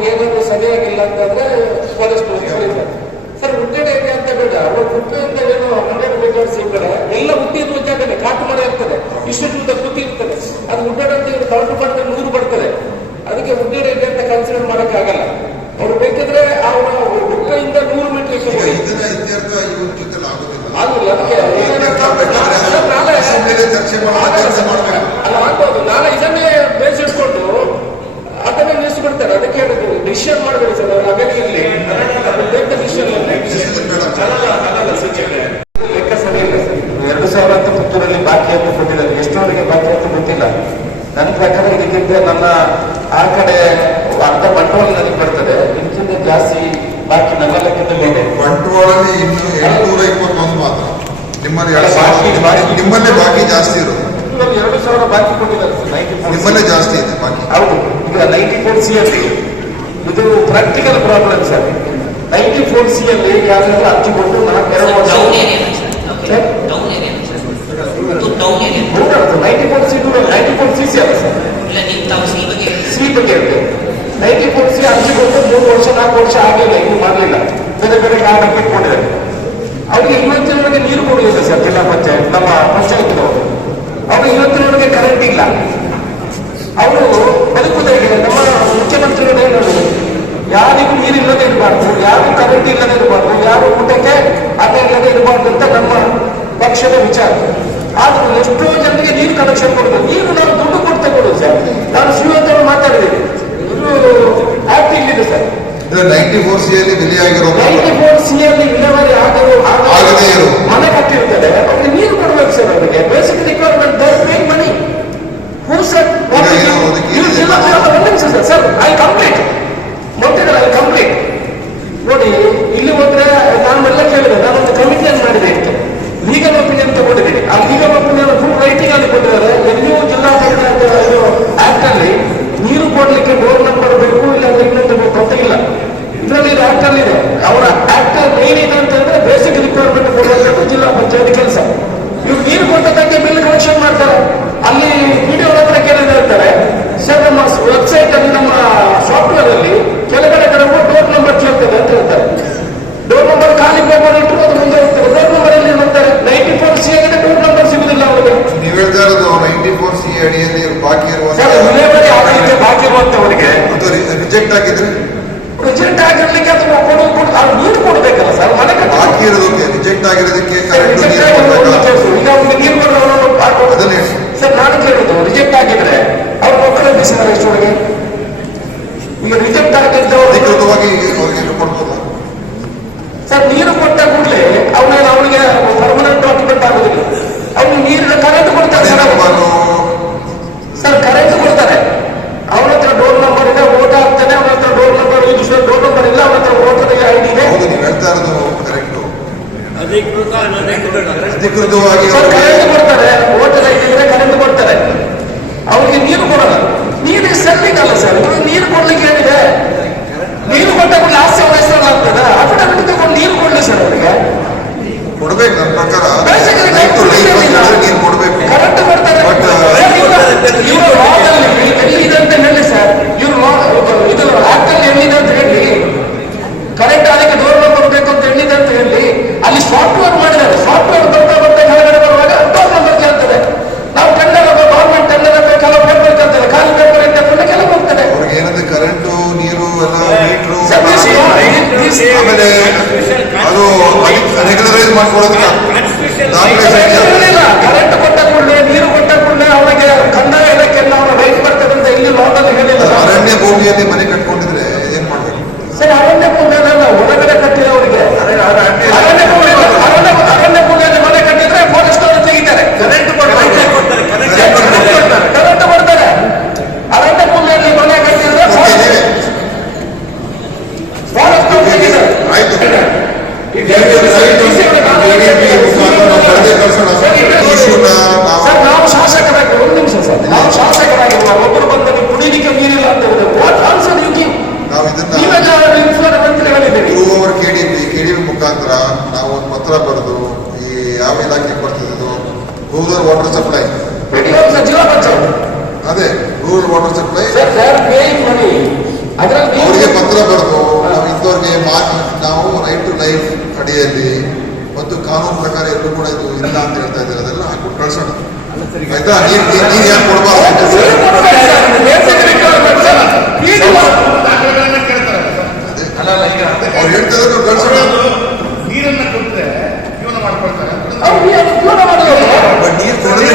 ಅವ್ರಿಗೆ ಏನಾದ್ರು ಸರಿಯಾಗಿಲ್ಲ ಅಂತಂದ್ರೆ ಫಾರೆಸ್ಟ್ ಕರೀತಾರೆ. ಸರ್ ಹುಟ್ಟೆಡೆ ಇದೆ ಅಂತ ಬೇಡ, ಅವ್ರ ಹುಟ್ಟಿಂದ ಏನು 100 ಮೀಟರ್ಸ್ ಈ ಕಡೆ ಎಲ್ಲ ಹುಟ್ಟಿದ ಜಾಗನೆ ಕಾಟು ಮಳೆ ಇರ್ತದೆ, ಇಷ್ಟು ತುಟಿ ಇರ್ತದೆ, ಅದು ಹುಟ್ಟೆಡೆ ಅಂತ ಕೌಂಟು ಮಾಡಿದ್ರೆ 100 ಬರ್ತದೆ. ಅದಕ್ಕೆ ಹುಟ್ಟೆಡೆ ಇದೆ ಅಂತ ಕನ್ಸಿಡರ್ ಮಾಡಕ್ ಆಗಲ್ಲ. ಅವ್ರು ಬೇಕಿದ್ರೆ ಅವರ ಹುಟ್ಟಿಂದ 100 ಮೀಟರ್ ಇಟ್ಕೊಳ್ಳಿ, ಆಗಿಲ್ಲ. ಅದಕ್ಕೆ ಅಲ್ಲ ಆಗ್ಬೋದು, ನಾಳೆ ಇದನ್ನೇ ಬೇಸಿಡ್ಕೊಂಡು ಅದನ್ನೇ ನಿಲ್ಲಿಸ್ಬಿಡ್ತಾರೆ. ಅದಕ್ಕೆ ಹೇಳಿದ್ರು ಡಿಸಿಷನ್ ಮಾಡಬೇಡಿ ಸರ್, ಅಗತ್ಯ ಡಿಸಿಷನ್ ಲೆಕ್ಕ ಸರಿ ಇಲ್ಲ ಸರ್. 2000 ಅಂತ ಪುತ್ತೂರಲ್ಲಿ ಬಾಕಿ ಅಂತ ಕೊಟ್ಟಿದ್ದಾರೆ, ಎಷ್ಟವರೆಗೆ ಬಾಕಿ ಅಂತ ಗೊತ್ತಿಲ್ಲ. ನನ್ನ ಪ್ರಕಾರ ಇದಕ್ಕಿಂತ ನನ್ನ ಆ ಕಡೆ ಅರ್ಧ ಬಂಡವಾಳ ನನಗೆ ಬರ್ತದೆ, ಇದಕ್ಕಿಂತ ಜಾಸ್ತಿ ಬಾಕಿ ನಮ್ಮ ಲೆಕ್ಕದಲ್ಲಿ ಇದೆ. ಬಂಟ್ವಾಳಲ್ಲಿ ಇನ್ನು 721 ಮಾತ್ರ ನಿಮ್ಮಲ್ಲೇ ಬಾಕಿ ಜಾಸ್ತಿ ಇರೋದು. 2000 ಬಾಕಿ ಕೊಟ್ಟಿದ್ದಾರೆ, ನಿಮ್ಮಲ್ಲೇ ಜಾಸ್ತಿ ಇದೆ ಬಾಕಿ. ಹೌದು, ಈಗ 94 ಸಿ ಅಲ್ಲಿ ಇದು ಪ್ರಾಕ್ಟಿಕಲ್ ಪ್ರಾಬ್ಲಮ್ ಸರ್. 94 ಸಿ ಅಲ್ಲಿ ಯಾವ್ದಾದ್ರು ಅರ್ಜಿ ಕೊಟ್ಟು 2 ವರ್ಷ 94 ಸಿ 94 ಸಿ ಅಲ್ಲ ಸರ್, ಸಿ ಬಗ್ಗೆ ಹೇಳ್ತೇವೆ. 94 ಸಿ ಅರ್ಜಿ ಕೊಟ್ಟು 3 ವರ್ಷ 4 ವರ್ಷ ಆಗಿಲ್ಲ, ಇನ್ನು ಮಾಡಲಿಲ್ಲ, ಬೇರೆ ಬೇರೆ ಕಾರಣಕ್ಕೆ ಇಟ್ಕೊಂಡಿದ್ದಾರೆ. ಅವ್ರಿಗೆ ಇವತ್ತಿನೊಳಗೆ ನೀರು ಕೊಡುವುದಿಲ್ಲ ಸರ್ ಜಿಲ್ಲಾ ಪಂಚಾಯತ್, ನಮ್ಮ ಪಂಚಾಯತ್ನವರು. ಅವ್ರಿಗೆ ಇವತ್ತಿನೊಳಗೆ ಕರೆಂಟ್ ಇಲ್ಲ. ಅವರು ಬದುಕುವುದಕ್ಕೆ ನಮ್ಮ ಮುಖ್ಯಮಂತ್ರಿಗಳು ಏನು, ಯಾರಿಗೂ ನೀರಿಲ್ಲದೆ ಇರಬಾರ್ದು, ಯಾರು ಕರೆಂಟ್ ಇಲ್ಲದೆ ಇರಬಾರ್ದು, ಯಾರು ಊಟಕ್ಕೆ ಅನ್ನ ಇಲ್ಲದೆ ಇರಬಾರ್ದು ಅಂತ ನಮ್ಮ ಪಕ್ಷದ ವಿಚಾರ. ಆದ್ರೂ ಎಷ್ಟೋ ಜನರಿಗೆ ನೀರು ಕನೆಕ್ಷನ್ ಕೊಡಬೇಕು. ನೀರು ನಾವು ದುಡ್ಡು ಕೊಟ್ಟು ತಗೊಳ್ಳೋದು ಸರ್. ನಾನು ಶ್ರೀವಂತರು ಮಾತಾಡಿದ್ದೀನಿ, ಇದು ಆಕ್ಟ್ ಇಲ್ಲಿದೆ ಸರ್. 94 ಸಿಯಲ್ಲಿ ವಿಲಿಯಾಗಿರೋ 94 ಸಿಯಲ್ಲಿ ವಿಲೇವಾರಿ ಆಗದೇ ಇರೋ ಮನೆ ಕಟ್ಟಿರ್ತಾರೆ, ಅವ್ರಿಗೆ ನೀರು ಕೊಡಬೇಕು ಸರ್. ಅವರಿಗೆ basic requirement make money. Who sir sir I complete ಮೊಟ್ಟೆಗಳು ಐ ಕಂಪ್ಲೀಟ್. ನೋಡಿ ಇಲ್ಲಿ ಹೋದ್ರೆ ನಾನೆಲ್ಲ ಕೇಳಿದೆ, ನಾನೊಂದು ಕಮಿಟಿಯನ್ನು ಮಾಡಿದೆ ಇತ್ತು, ಲೀಗಲ್ ಒಪಿನಿಯನ್ ತಗೊಂಡಿದ್ದೀನಿ. ಆ ಲೀಗಲ್ ಒಪಿನಿಯನ್ ಫುಲ್ ರೈಟಿಂಗ್ ಅಲ್ಲಿ ಕೊಟ್ಟಿದ್ದಾರೆ. ಎಲ್ಲಿಯೂ ಜಿಲ್ಲಾ ಆಕ್ಟ್ ಅಲ್ಲಿ ನೀರು ಕೊಡ್ಲಿಕ್ಕೆ ಡೋರ್ ನಂಬರ್ ಬೇಕು, ಇಲ್ಲ ಇನ್ನೊಂದು ಗೊತ್ತಿಲ್ಲ. ಇದರಲ್ಲಿ ಇದು ಆಕ್ಟ್ ಅಲ್ಲಿ ಇದೆ. ಅವರ ಆಕ್ಟ್ ಏನಿದೆ ಅಂತಂದ್ರೆ ಬೇಸಿಕ್ ರಿಕ್ವೈರ್ಮೆಂಟ್ ಕೊಡುವಂಥದ್ದು ಜಿಲ್ಲಾ ಪಂಚಾಯತ್ ಕೆಲಸ. ಇವ್ರು ನೀರು ಕೊಟ್ಟದಕ್ಕೆ ಬಿಲ್ ಕಲೆಕ್ಷನ್ ಮಾಡ್ತಾರೆ. ಅಲ್ಲಿ ವಿಡಿಯೋ ಹತ್ರ ಕೇಳಿದ್ರೆ ಹೇಳ್ತಾರೆ ಸರ್, ನಮ್ಮ ವೆಬ್ಸೈಟ್ ಅಲ್ಲಿ ನಮ್ಮ ಸಾಫ್ಟ್ವೇರ್ ಅಲ್ಲಿ ಕೆಳಗಡೆ ಡೋರ್ ನಂಬರ್ ಕೇಳ್ತದೆ ಅಂತ ಹೇಳ್ತಾರೆ. ಡೋರ್ ನಂಬರ್ ಖಾಲಿ ಪೇಪರ್ ಇಟ್ಟು ಅದು ಮುಂದೆ ಹೋಗ್ತಾರೆ. ಡೋರ್ ನಂಬರ್ ಎಲ್ಲಿ ನೋಡ್ತಾರೆ? 94 ಸಿ ಆಗಿದೆ, ಡೋರ್ ನಂಬರ್ ಸಿಗುದಿಲ್ಲ ಅವರಿಗೆ. ನೀವು ಹೇಳ್ತಾ ಇರೋದು 94 ಸಿ ಅಡಿಯಲ್ಲಿ ಬಾಕಿ ಇರುವಂತ ಬಾಕಿ ಇರುವಂತವರಿಗೆ ರಿಜೆಕ್ಟ್ ಆಗಿದ್ರೆ ರಿಜೆಕ್ಟ್ ಆಗಿರ್ಲಿಕ್ಕೆ ಅಥವಾ ಅವ್ರು ನೀರು ಕೊಡ್ಬೇಕಲ್ಲ ಸರ್. ಮನೆ ಬಾಕಿ ಇರೋದಕ್ಕೆ ರಿಜೆಕ್ಟ್ ಆಗಿರೋದಕ್ಕೆ ಸರ್ ನಾನು ಕೇಳುದು, ರಿಜೆಕ್ಟ್ ಆಗಿದ್ರೆ ಅವ್ರ ಮಕ್ಕಳ ಸರ್ ಎಷ್ಟೊಳಗೆ ಈಗ ರಿಜೆಕ್ಟ್ ಆಗಿದ್ದವರು ಅಧಿಕೃತವಾಗಿ ಅವ್ರಿಗೆ ಕೊಡ್ಬೋದ ಸರ್? ನೀರು ಕೊಟ್ಟ ಕೂಡಲೇ ಅವನಿಗೆ ಪರ್ಮನೆಂಟ್ ಡಾಕ್ಯುಮೆಂಟ್ ಆಗೋದಿಲ್ಲ. ಅವ್ನಿಗೆ ನೀರಿನ ಕರೆಂಟ್ ಕೊಡ್ತಾರೆ ಸರ್, ಕರೆಂಟ್ ಕೊಡ್ತಾರೆ. ಅವನ ಹತ್ರ ಡೋರ್ ನಂಬರ್ ಇದೆ, ಓಟ್ ಆಗ್ತಾನೆ. ಅವನ ಹತ್ರ ಡೋರ್ ನಂಬರ್ ಡೋರ್ ನಂಬರ್ ಇಲ್ಲ, ಅವನ ಹತ್ರ ವೋಟರ್ ಐಡಿ ಇದೆ. ನೀವು ಹೇಳ್ತಾ ಇರೋದು ಕರೆಕ್ಟ್. ಅಧಿಕೃತವಾಗಿ ಕರೆಂಟ್ ಕೊಡ್ತಾರೆ, ವೋಟರ್ ಐಡಿ ಇದ್ರೆ ಕರೆಂಟ್ ಕೊಡ್ತಾರೆ. ಅವ್ರಿಗೆ ನೀರು ಕೊಡಲ್ಲ. ನೀರು ಸೆಲ್ಲಿಂಗ್ ಅಲ್ಲ ಸರ್, ನೀರು ಕೊಡ್ಲಿಕ್ಕೆ ಏನಿದೆ? ನೀರು ಕೊಟ್ಟ ಕೂಡ ಆಸ್ತಿ ವಹಿಸಲ್ಲ ಆಗ್ತದೆ. ಅಫಿಡವಿಟ್ ತಗೊಂಡು ನೀರು ಕೊಡ್ಲಿ ಸರ್ ಅವರಿಗೆ ಕೊಡ್ಬೇಕು. ನನ್ನ ಪ್ರಕಾರ ನೀರು ಕೊಡ್ಬೇಕು. ಕರೆಂಟ್ ಕೊಡ್ತಾರೆ. ಎಲ್ಲಿದೆ ಅಂತ ಹೇಳಿ ಸರ್, ಇದು ಆಕ್ಟಲ್ಲಿ ಎಲ್ಲಿದೆ ಅಂತ ಹೇಳಿ. ಕರೆಂಟ್ ಅದಕ್ಕೆ ಡೋರ್ ನಂಬರ್ ಬೇಕು ಅಂತ ಎಲ್ಲಿದೆ ಅಂತ ಹೇಳಿ. ಅಲ್ಲಿ ಸಾಫ್ಟ್ವೇರ್ ಮಾಡಿದ್ದಾರೆ. ಸಾಫ್ಟ್ವೇರ್ ಬರ್ತಾ ಕೆಳಗಡೆ ಬರುವಾಗ ಡೋರ್ ನಂಬರ್ ಕೇಳ್ತದೆ. ನಾವು ಟೆಂಡರ್ ಗವರ್ಮೆಂಟ್ ಟೆಂಡರ್ ಬೇಕಲ್ಲ, ಪೇಪರ್ ಕೇಳ್ತದೆ, ಖಾಲಿ ಪೇಪರ್ ಅಂತ ಕೆಲ ಹೋಗ್ತದೆ. ಅವ್ರಿಗೆ ಏನಂದ್ರೆ ಕರೆಂಟು, ನೀರು ಎಲ್ಲ ಮೀಟ್ರು, ಆಮೇಲೆ ಅದು ರೆಗ್ಯುಲರೈಸ್ ಮಾಡ್ಕೊಳ್ಳೋದಕ್ಕೆ ಕರೆಂಟ್ ಕೊಟ್ಟ ಕೂಡಲೇ, ನೀರು ಕೊಟ್ಟ ಕೂಡಲೇ ಅವರಿಗೆ ಕಂದಾಯ ಇಲಾಖೆಯನ್ನು ಅವರ ರೈಟ್ ಬರ್ತದೆ ಅಂತ ಇಲ್ಲಿ ನೋಡಲು ಹೇಳಿಲ್ಲ. ಅರಣ್ಯ ಭೂಮಿಯಲ್ಲಿ ಮನೆ ಕಟ್ಕೊಂಡಿದ್ರೆ ಏನ್ ಮಾಡ್ಬೇಕು ಸರ್? ಅರಣ್ಯ ಭೂಮಿಯಲ್ಲ, ಹೊರಗಡೆ ಕಟ್ಟಿದೆ ಅವರಿಗೆ. ಅರಣ್ಯ ಭೂಮಿಯಲ್ಲಿ ಮನೆ ಕಟ್ಟಿದ್ರೆ ಫಾರೆಸ್ಟ್ ಅವರು ತೆಗಿತಾರೆ. ಕರೆಂಟ್ ಕೊಡ್ತಾರೆ. ಅರಣ್ಯ ಭೂಮಿಯಲ್ಲಿ ಮನೆ ಕಟ್ಟಿದ್ರೆ ಫಾರೆಸ್ಟ್ ಅವರು ತೆಗಿತಾರೆ. ಸರ್ ನಾವು ಶಾಸಕರಾಗಿ ಒಂದು ನಿಮಿಷ ಸರ್, ನಾವು ಶಾಸಕರಾಗಿರುವ ಒಬ್ಬರು ಬಂದು ಕುಡಿಲಿಕ್ಕೆ ನೀರಿಲ್ಲ ಅಂತ ಹೇಳಿದ್ರೆ ವಾಟ್ ಆನ್ಸರ್ ಯು ಗಿವ್? ನಾವು ಇದನ್ನ ಕೆಡಿಬಿ ಮುಖಾಂತರ ನಾವು ಒಂದು ಪತ್ರ ಬರೆದು ಈ ಯಾವ ಇಲಾಖೆ ಬರ್ತಿದ್ದು ರೂರಲ್ ವಾಟರ್ ಸಪ್ಲೈ, ಜಿಲ್ಲಾ ಪಂಚಾಯತ್, ಅದೇ ರೂರಲ್ ವಾಟರ್ ಸಪ್ಲೈ ಅವರಿಗೆ ಅಡಿಯಲ್ಲಿ ಮತ್ತು ಕಾನೂನು ಪ್ರಕಾರ ಎಲ್ಲೂ ಕೂಡ ಇದು ಇಲ್ಲ ಅಂತ ಹೇಳ್ತಾ ಇದ್ದಾರೆ, ಅದೆಲ್ಲ ಹಾಕ್ಬಿಟ್ಟು ಕಳ್ಸೋಣ ಆಯ್ತಾ. ನೀರು ಯಾಕೆ ಕೊಡಬಾರ್ದು ಅಂತ ಅವ್ರು ಹೇಳ್ತಿದ್ರು ಕಳ್ಸೋಣ. ನೀರನ್ನ ಕೊಟ್ಟರೆ ಜೀವನ ಮಾಡ್ಕೊಳ್ತಾರೆ. ಬಟ್ ನೀರು ಕೊಡದೆ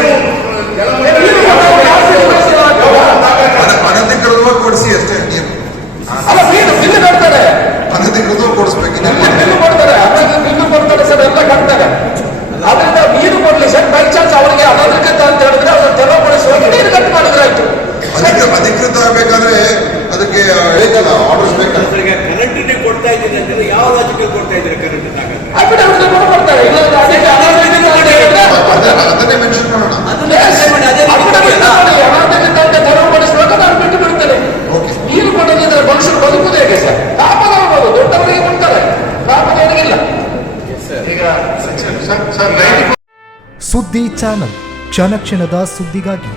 ಅನಧಿಕೃತವಾಗಿ ಕೊಡಿಸಿ ಅಷ್ಟೇ ನೀರು. ಅಲ್ಲ ಬಿಲ್ಲು ಕಟ್ತಾರೆ, ಅನಧಿಕೃತವಾಗಿ ಕೊಡಿಸ್ಬೇಕು. ಬಿಲ್ಲು ಕೊಡ್ತಾರೆ, ಬಿಲ್ಲು ಕೊಡ್ತಾರೆ ಸರ್, ಎಲ್ಲ ಕಟ್ತಾರೆ. ಅದರಿಂದ ನೀರು ಕೊಡ್ಲಿ ಸರ್. ಬೈ ಚಾನ್ಸ್ ಅವರಿಗೆ ಅನಧಿಕೃತ ಅಂತ ಹೇಳಿದ್ರೆ ಅವ್ರು ತೆರವುಗೊಳಿಸುವಾಗ ನೀರು ಕಟ್ ಮಾಡಿದ್ರೆ ಆಯ್ತು. ಅಧಿಕೃತ ಆಗ್ಬೇಕಾದ್ರೆ ಅದಕ್ಕೆ ಬೇಕಲ್ಲ, ಆರ್ಡರ್ಸ್ ಬೇಕಲ್ಲ. ಕರೆಂಟ್ ಕೊಡ್ತಾ ಇದ್ದೀನಿ ಅಂದ್ರೆ ಯಾವ ರಾಜ್ಯಕ್ಕೆ ಕೊಡ್ತಾ ಇದ್ದಾರೆ ಕರೆಂಟ್? ಅಫಿಡವಿಟ್ ಕೊಡ್ತಾರೆ, ಇಲ್ಲಾಂದ್ರೆ ಅದಕ್ಕೆ ಅನಧಿಕೃತ ಅಂತ ಹೇಳಿದ್ರೆ ಅದನ್ನೇ ಮೆನ್ಷನ್ ಮಾಡೋಣ. ಅನಧಿಕೃತ ಅಂತ ತೆರವುಗೊಳಿಸುವಾಗ ನಾನು ಬಿಟ್ಟು ಬಿಡ್ತೇನೆ. ನೀರು ಕೊಡೋದಿದ್ರೆ ಮನುಷ್ಯರು ಬದುಕುವುದು ಹೇಗೆ ಸರ್? ತಾಪದಾಗಬಹುದು, ದೊಡ್ಡವರಿಗೆ ಕೊಡ್ತಾರೆ, ತಾಪದವರಿಗಿಲ್ಲ. ಈಗ ಸುದ್ದಿ ಚಾನಲ್ ಕ್ಷಣ ಕ್ಷಣದ ಸುದ್ದಿಗಾಗಿ